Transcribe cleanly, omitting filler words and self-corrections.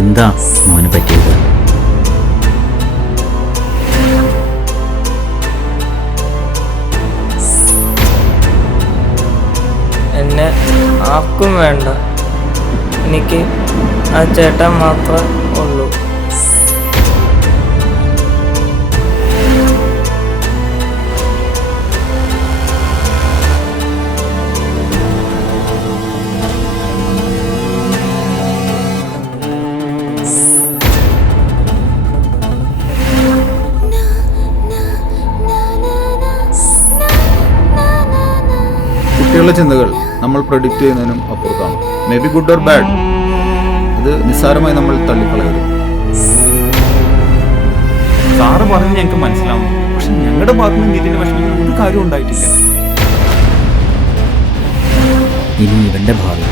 എന്താ മോന് പറ്റിയത്? എന്നെ ആർക്കും വേണ്ട, എനിക്ക് ആ ചേട്ടൻ മാത്രമേ ഉള്ളൂ. കുട്ടികളുടെ ചിന്തകൾ നമ്മൾ പ്രഡിക്റ്റ് ചെയ്യുന്നതിനും അപ്പുറത്താണ്. May be good or bad, അത് നിസ്സാരമായി നമ്മൾ തള്ളിക്കളയരുത്. സാറ് പറഞ്ഞ് ഞങ്ങൾക്ക് മനസ്സിലാവും, പക്ഷെ ഞങ്ങളുടെ ഭാഗത്ത് നിന്ന് ഇതിന് വിഷമിക്കുന്ന ഒരു കാര്യം ഉണ്ടായിട്ടില്ല. ഇനി ഇവന്റെ ഭാവി